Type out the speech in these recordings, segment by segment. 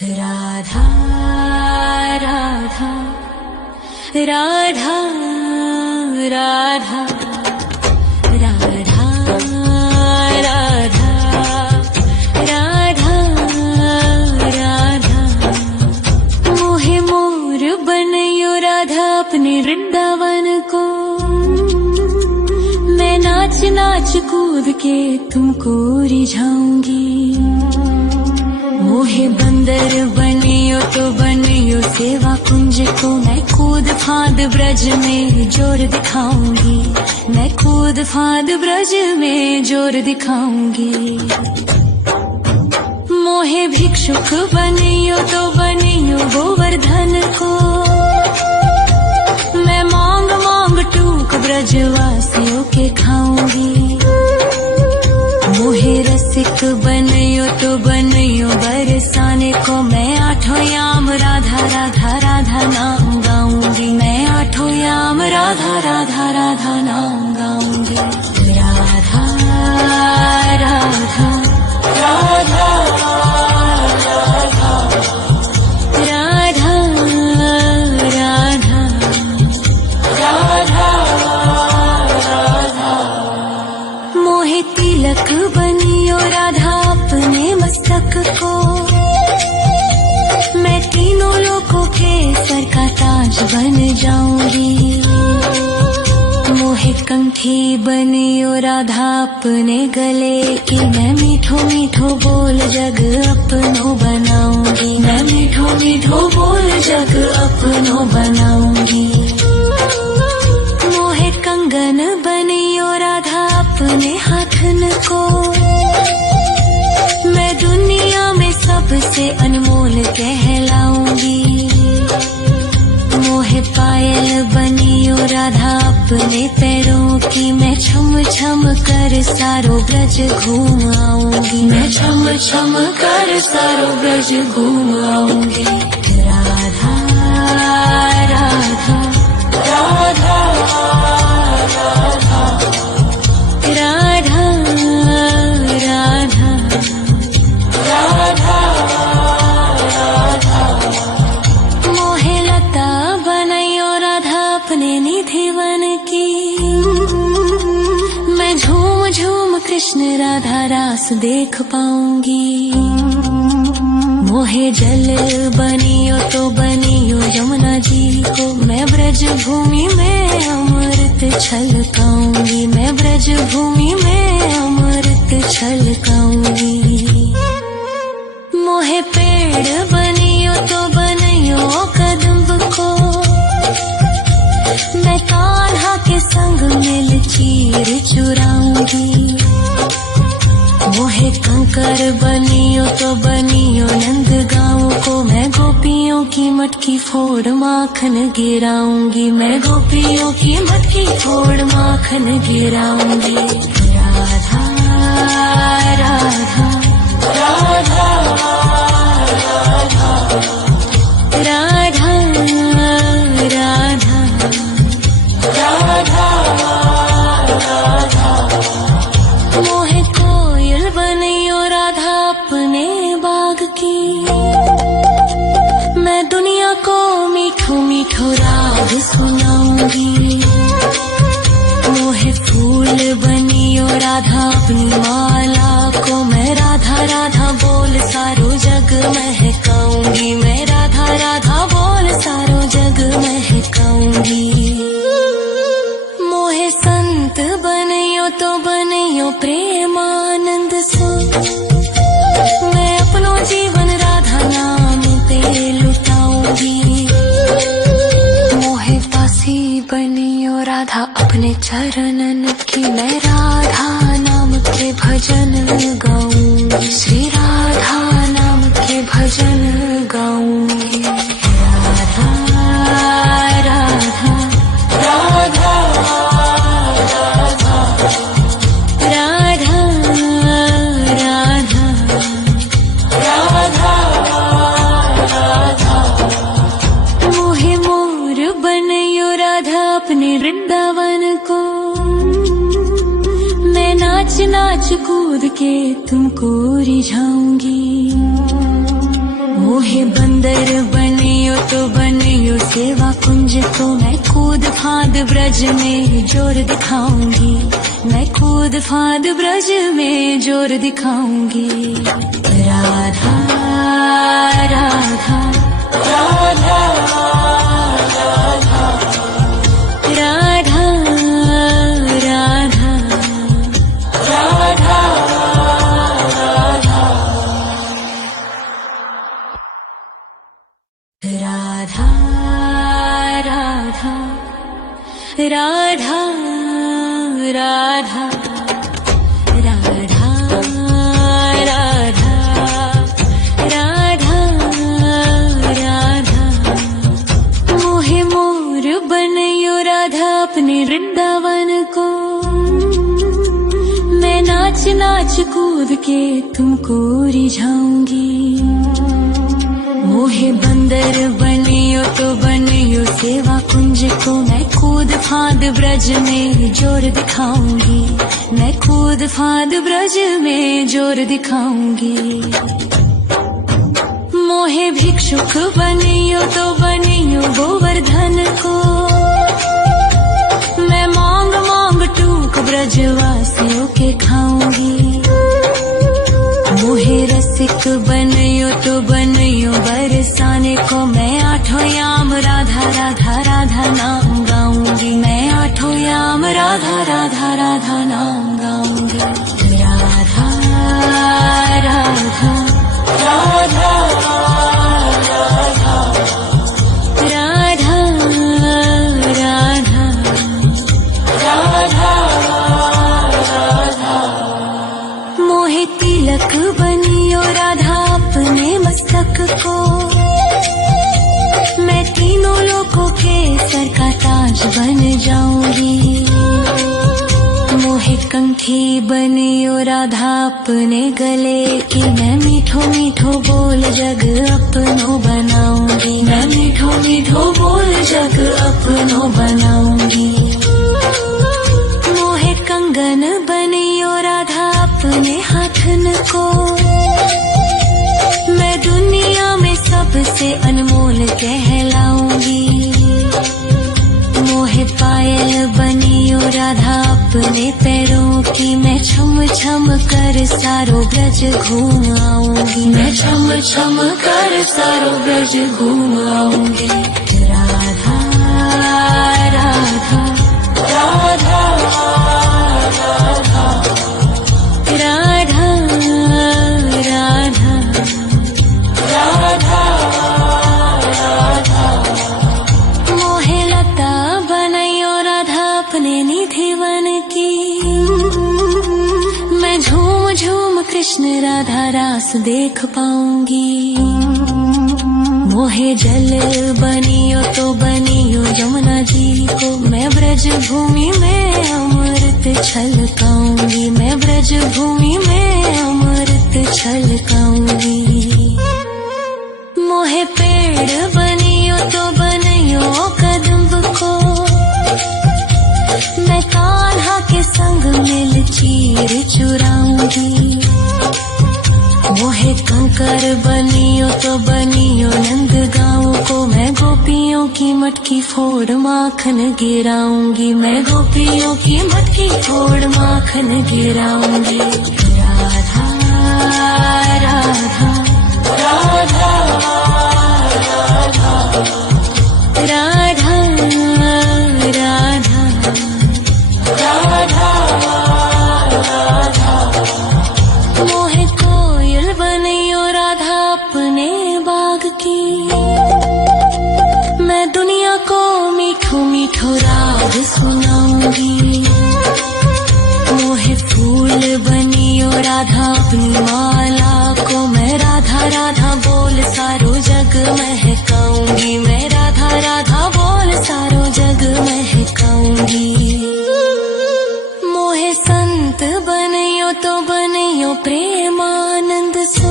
राधा राधा राधा राधा राधा राधा राधा राधा मोहे मोर बनयो राधा अपने वृंदावन को। मैं नाच नाच कूद के तुमको रिझाऊंगी। मोहे बंदर बनियो तो बनियो सेवा कुंज को। मैं कूद फांद ब्रज में जोर दिखाऊंगी। मैं कूद फांद ब्रज में जोर दिखाऊंगी। मोहे भिक्षुक बनियो तो बनियो गोवर्धन को। मैं मांग मांग टूक ब्रजवासियों के खाऊंगी। मोहे रसिक बनियो तो बनियो बरसाने को। मैं आठों याम राधा राधा राधा नाम गाऊंगी। मैं आठों याम राधा राधा राधा नाम गाऊंगी। राधा राधा राधा राधा राधा राधा राधा। मोहे तिलक बनियो राधा अपने मस्तक को। मैं तीनों लोगों के सर का ताज बन जाऊंगी। मोहे कंठी बनियो राधा अपने गले की। मैं मीठो मीठो बोल जग अपनो बनाऊंगी। मैं मीठो मीठो बोल जग अपनो बनाऊंगी। मोहे कंगन बनियो राधा अपने हाथन को। मैं दुनिया में सबसे अनमोल कहलाऊंगी। मोहे पायल बनियो राधा अपने पैरों की। मैं छम छम कर सारो ब्रज घूम आऊंगी। मैं छम छम कर सारो ब्रज घूम आऊंगी। राधा राधा राधा राधा राधा राधा राधा। मोहे लता बनयो राधा अपने निधि वन की। मैं झूम झूम कृष्ण राधा रास देख पाऊंगी। मोहे जल बनियो तो बनियो यमुना जी को। मैं ब्रज भूमि में अमृत छलकाऊंगी। मैं ब्रज भूमि में अमृत छलकाऊंगी। मोहे पेड़ बनियो तो बनियो कदम्ब को। मैं कान्हा के संग मिल चीर चुराऊंगी। मोहे कंकर बनियो तो बनियो नंद गाँव को। मैं गोपियों की मटकी फोड़ माखन गिराऊंगी। मैं गोपियों की मटकी फोड़ माखन गिराऊंगी। राधा राधा राधा राधा राधा राधा राधा। मोहे कोयल बनियो राधा अपने बाग की। मैं दुनिया को मीठो मीठो राग सुनाऊंगी। मोहे फूल बनियो राधा अपनी माला को। मैं राधा राधा बोल सारो जग महकाऊंगी। मैं राधा राधा बोल सारो जग महकाऊंगी। मोहे संत बनियो तो बनियो प्रेमानंद सो। मैं अपनो जीवन राधा नाम पे लुटाऊंगी। मोहे दासी बनियो राधा अपने चरणन की। मैं राधा नाम के भजन गाऊंगी। श्री राधा नाम के भजन गाऊंगी। राधा राधा राधा राधा राधा राधा राधा। मोहे मोर बनयो राधा अपने वृंदावन को। मैं नाच नाच कूद के तुमको रिझाऊंगी। मोहे तो बनियो सेवा कुंज को मैं कूद फांद ब्रज में जोर दिखाऊंगी, मैं कूद फांद ब्रज में जोर दिखाऊंगी। राधा राधा राधा राधा राधा राधा राधा राधा राधा राधा राधा राधा राधा राधा मोहे मोर बनयो राधा अपने वृंदावन को, मैं नाच नाच कूद के तुमको रिझाऊंगी। मोहे बंदर बनियो तो बनियो सेवा कुंज को मैं कूद फांद ब्रज में जोर दिखाऊंगी, मैं कूद फांद ब्रज में जोर दिखाऊंगी। मोहे भिक्षुक बनियो तो बनियो गोवर्धन को, मैं मांग मांग टूक ब्रजवासियों के खाऊंगी। मोहे रसिक बनियो तो बनियो बरसाने को, मैं आठों याम राधा राधा राधा नाम गाऊंगी, मैं आठों याम राधा राधा राधा नाम गाऊंगी। राधा राधा राधा राधा राधा राधा राधा मोहे तिलक बनियो राधा अपने मस्तक को, मैं तीनों लोगों के सर का ताज बन जाऊंगी। मोहे कंठी बनियो राधा अपने गले की, मैं मीठो मीठो बोल जग अपनो बनाऊंगी, मैं मीठो मीठो बोल जग अपनो बनाऊंगी। मोहे कंगन बनियो राधा अपने हाथन को, मैं दुनिया में सबसे अनमोल कहलाऊंगी। मोहे पायल बनियो राधा अपने पैरों की, मैं छम छम कर सारो ब्रज घूम आऊंगी, मैं छम छम कर सारो ब्रज घूम आऊंगी। राधा राधा राधा राधा राधा राधा राधा मोहे लता बनयो राधा अपने निधि वन की, मैं झूम झूम कृष्ण राधा रास देख पाऊंगी। मोहे जल बनियो तो बनियो यमुना जी को, मैं ब्रज भूमि में अमृत छलकाऊंगी, मैं ब्रज भूमि में अमृत छलकाऊंगी। मोहे पेड़ बनियो तो बनियो कदम्ब को, मैं कान्हा के संग मिल चीर चुराऊंगी। मोहे कंकर बनियो तो बनियो नंद गाँव को, मैं गोपियों की मटकी फोड़ माखन गिराऊंगी, मैं गोपियों की मटकी फोड़ माखन गिराऊंगी। राधा राधा राधा राधा राधा राधा राधा मोहे कोयल बनियो राधा अपने बाग की, मैं दुनिया को मीठो मीठो राग सुनाऊंगी। मोहे फूल बनियो राधा अपनी माला को, मैं राधा राधा बोल सारो जग महकाऊंगी, मैं राधा राधा बोल सारो जग महकाऊंगी। मोहे संत बनियो तो बनियो प्रेमानंद सो,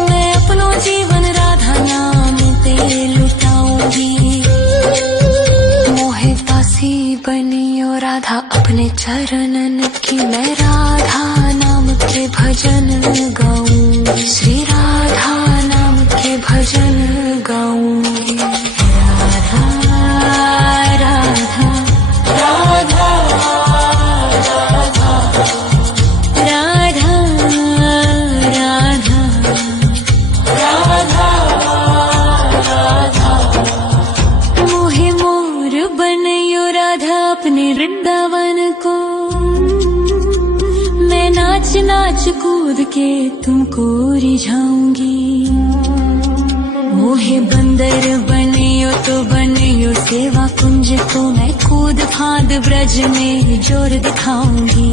मैं अपनो जीवन राधा नाम ते लुटाऊंगी। मोहे दासी बनियो राधा अपने चरणन की, मैं राधा नाम के भजन गाऊं, श्री राधा नाम के भजन गाऊं। कूद के तुमको रिझाऊंगी। मोहे बंदर बनियो तो बनियो सेवा कुंज को, मैं कूद फांद ब्रज में जोर दिखाऊंगी।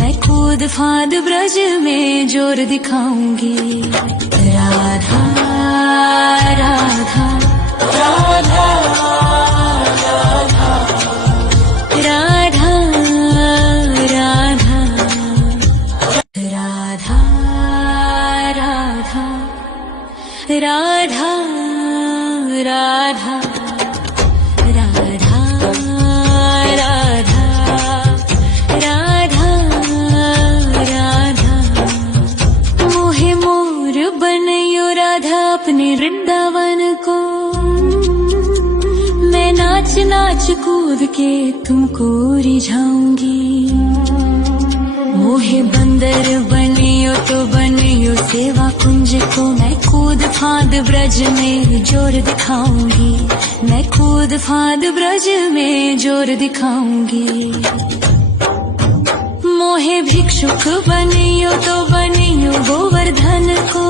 मैं कूद फांद ब्रज में जोर दिखाऊंगी। राधा राधा राधा राधा राधा राधा राधा राधा राधा राधा राधा राधा मोहे मोर बनयो राधा अपने वृंदावन को। मैं नाच नाच कूद के तुमको रिझाऊंगी। मोहे बंदर बनियो तो बनियो सेवा कुंज को, मैं कूद फांद ब्रज में जोर दिखाऊंगी। मैं कूद फांद ब्रज में जोर दिखाऊंगी। मोहे भिक्षुक बनियो तो बनियो गोवर्धन को,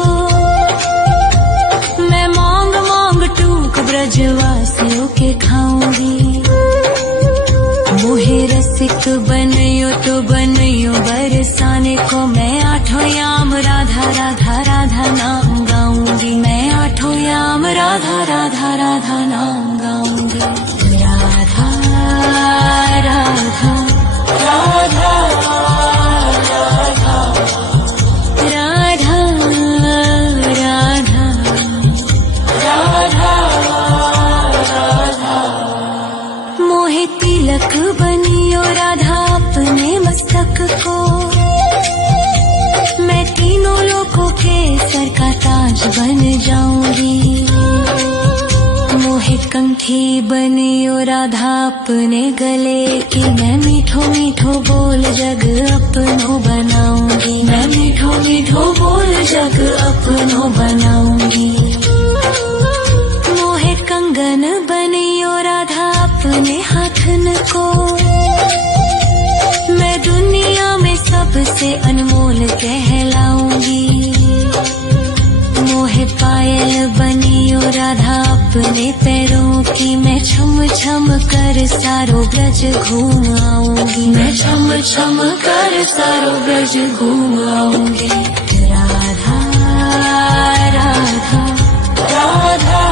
मैं मांग मांग टूक ब्रजवासियों के खाऊंगी। मोहे रसिक बनियो तो बनियो बरसाने को, मैं आठों याम राधा राधा राधा नाम गाऊंगी। मैं आठों याम राधा राधा राधा नाम गाऊंगी। राधा राधा राधा राधा राधा राधा राधा मोहे तिलक बनियो राधा अपने मस्तक को, मैं तीनों लोगों के सर का ताज बन जाऊंगी। मोहे कंठी बनियो राधा अपने गले की, मैं मीठो मीठो बोल जग अपनो बनाऊंगी। मैं मीठो मीठो बोल जग अपनो बनाऊंगी। मोहे कंगन बनियो राधा अपने हाथन को, मैं दुनिया में सबसे अनमोल कहलाऊंगी। मोहे पायल बनियो राधा अपने पैरों की, मैं छम छम कर सारो ब्रज घूम आऊंगी। मैं छम छम कर सारो ब्रज घूम आऊंगी। राधा राधा राधा राधा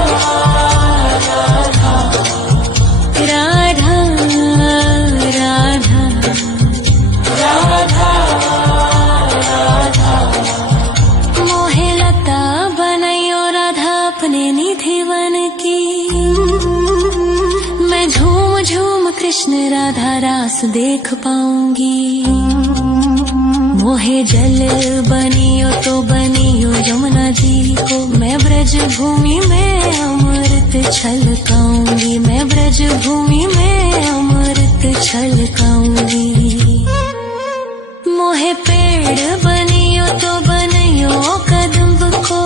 राधा राधा राधा राधा मोहे लता बनयो राधा अपने निधि वन की, मैं झूम झूम कृष्ण राधा रास देख पाऊंगी। मोहे जल बनियो तो बनियो यमुना जी को, मैं ब्रज भूमि में अमृत छलकाऊंगी। मैं ब्रज भूमि में अमृत छलकाऊंगी। मोहे पेड़ बनियो तो बनियो कदम्ब को,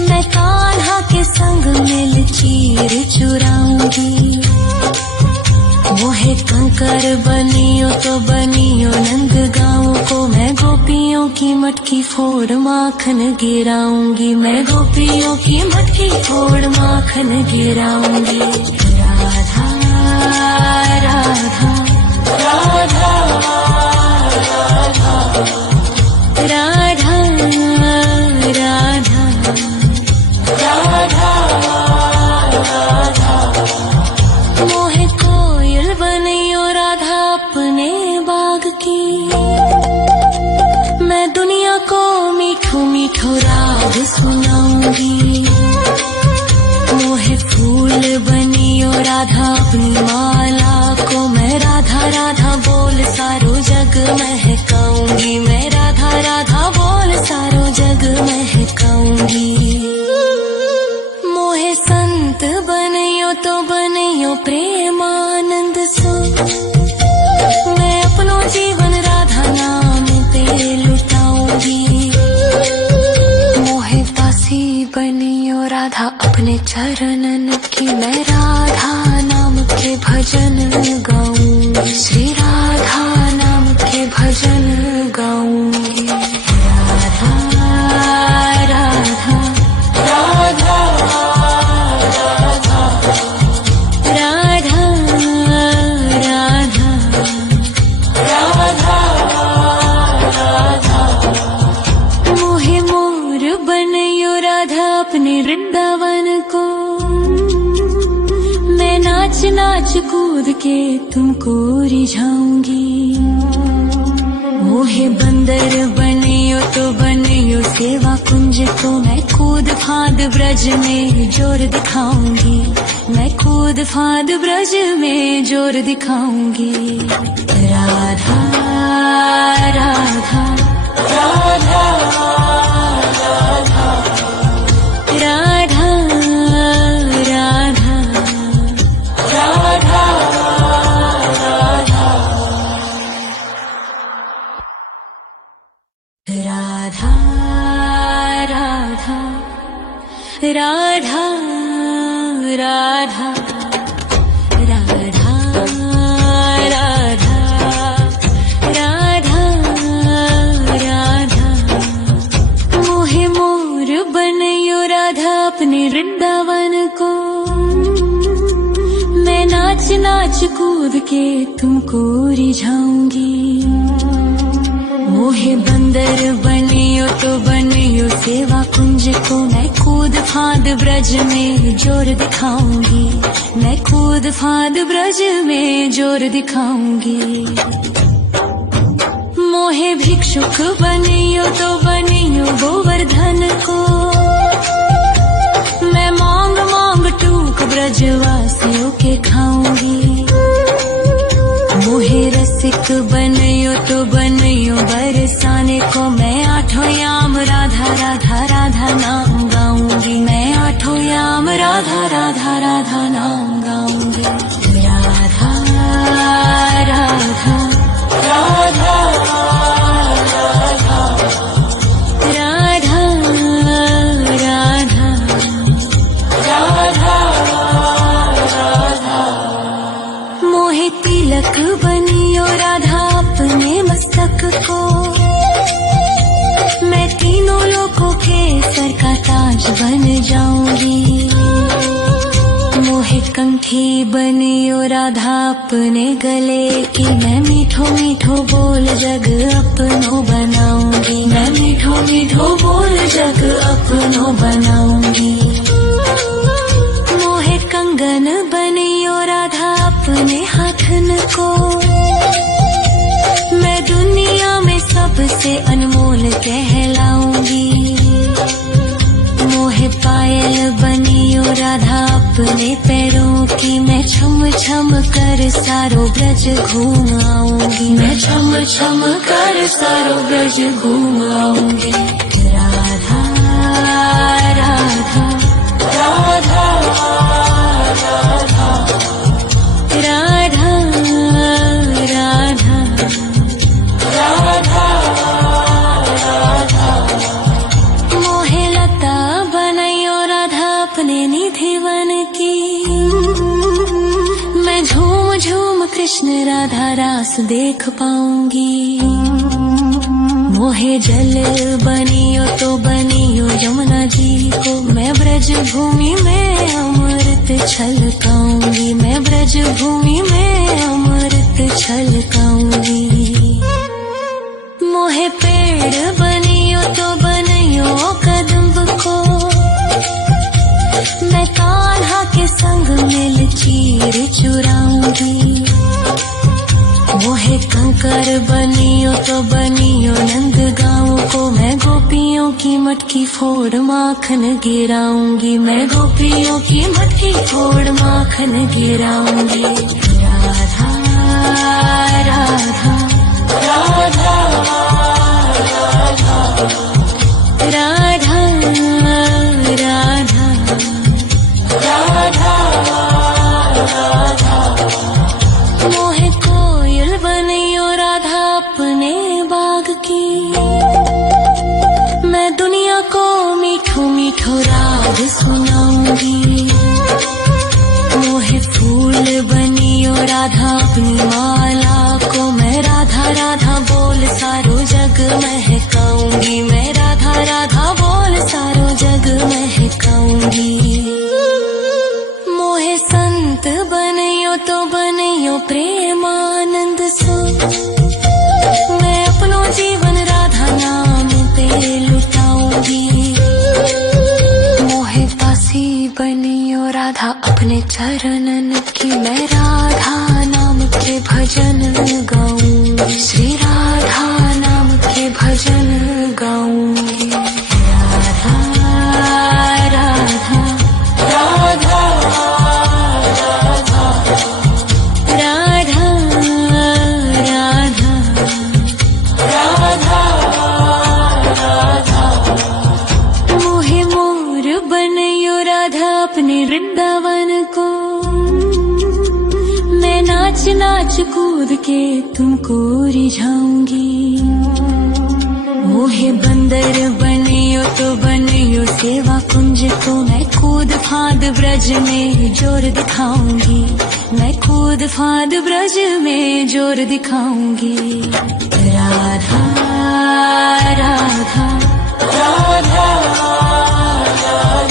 मैं कान्हा के संग मिल चीर चुराऊंगी। मोहे कंकर बनियो तो बनियो नंद गाँव को, मैं गोपियों की मटकी फोड़ माखन गिराऊंगी। मैं गोपियों की मटकी फोड़ माखन गिराऊंगी। राधा राधा राधा राधा राधा राधा राधा मोहे कोयल बनियो राधा अपने बाग की, मैं दुनिया को मीठो मीठो राग सुनाऊंगी। मोहे फूल बनियो राधा अपनी माला को, मैं राधा राधा बोल सारो जग महकाऊंगी। मैं राधा राधा बोल सारो जग महकाऊंगी। मोहे संत बनियो तो बनियो प्रेमानंद सो, मैं अपनो जीवन राधा नाम पे लुटाऊंगी। मोहे दासी बनियो राधा अपने चरणन की, मैं राधा नाम के भजन गाऊं। श्री राधा नाम के भजन गाऊं। अपने वृंदावन को। मैं नाच नाच कूद के तुमको रिझाऊंगी। मोहे बंदर बनियो तो बनियो सेवा कुंज को। मैं कूद फांद ब्रज में जोर दिखाऊंगी। मैं कूद फांद ब्रज में जोर दिखाऊंगी। राधा राधा राधा राधा राधा राधा राधा राधा राधा राधा राधा वृंदावन को। मैं नाच नाच कूद के तुमको रिझाऊंगी। मोहे बंदर बनियो तो बनियो सेवा कुंज को। मैं कूद फांद ब्रज में जोर दिखाऊंगी। मैं कूद फांद ब्रज में जोर दिखाऊंगी। मोहे भिक्षुक बनियो तो बनियो गोवर्धन को। मैं मांग मांग टूक ब्रजवासियों के खाऊंगी। मोहे रसिक बनियो तो बनियो बरसाने को। मैं आठों याम राधा राधा राधा नाम गाऊंगी। मैं आठों याम राधा राधा राधा नाम गाऊंगी। राधा राधा राधा तिलक बनियो राधा अपने मस्तक को। मैं तीनों लोगों के सर का ताज बन जाऊंगी। मोहे कंठी बनियो राधा अपने गले की। मैं मीठो मीठो बोल जग अपनो बनाऊंगी। मैं मीठो मीठो बोल जग अपनो बनाऊंगी। मोहे कंगन बनियो राधा अपने हाथन को। मैं दुनिया में सबसे अनमोल कहलाऊंगी। मोहे पायल बनियो राधा अपने पैरों की। मैं छम छम कर सारो ब्रज घूम आऊंगी। मैं छम छम कर सारो ब्रज घूम आऊंगी। राधा राधा राधा राधा राधा राधा राधा राधा। मोहे लता बनायो राधा अपने निधिवन की। मैं झूम झूम कृष्ण राधा रास देख पाऊंगी। मोहे जल बनियो तो बनियो यमुना जी को। मैं ब्रज भूमि में अमृत छलकाऊंगी। मैं ब्रज भूमि में अमृत छलकाऊंगी। मोहे पेड़ बनियो तो बनियो कदम्ब को। मैं कान्हा के संग मिल चीर चुराऊंगी। मोहे कंकर बनियो तो बनियो नंद गाँव को। मैं गोपियों की मटकी फोड़ माखन गिराऊंगी। मैं गोपियों की मटकी फोड़ माखन गिराऊंगी। राधा राधा राधा राधा राधा राधा राधा। मोहे कोयल बनियो राधा अपने बाग की। मैं दुनिया को मीठो मीठो राग सुनाऊंगी। मोहे फूल बनियो राधा अपनी माला को। मैं राधा राधा बोल सारो जग महकाऊंगी। मैं राधा राधा बोल सारो जग महकाऊंगी। मोहे संत बनियो तो बनियो प्रेमानंद सो। मैं अपनो जीवन राधा नाम पे लुटाऊंगी। राधा अपने चरणन की, मैं राधा नाम के भजन गाऊं, श्री राधा नाम के भजन गाऊंगी। राधा राधा राधा राधा राधा राधा राधा मोहे मोर बनयो राधा अपने वृंदावन को, मैं नाच नाच कूद के तुमको रिझाऊंगी। मोहे बंदर बनियो तो बनियो सेवा कुंज को, मैं कूद फांद ब्रज में जोर दिखाऊंगी, मैं कूद फांद ब्रज में जोर दिखाऊंगी। राधा राधा राधा राधा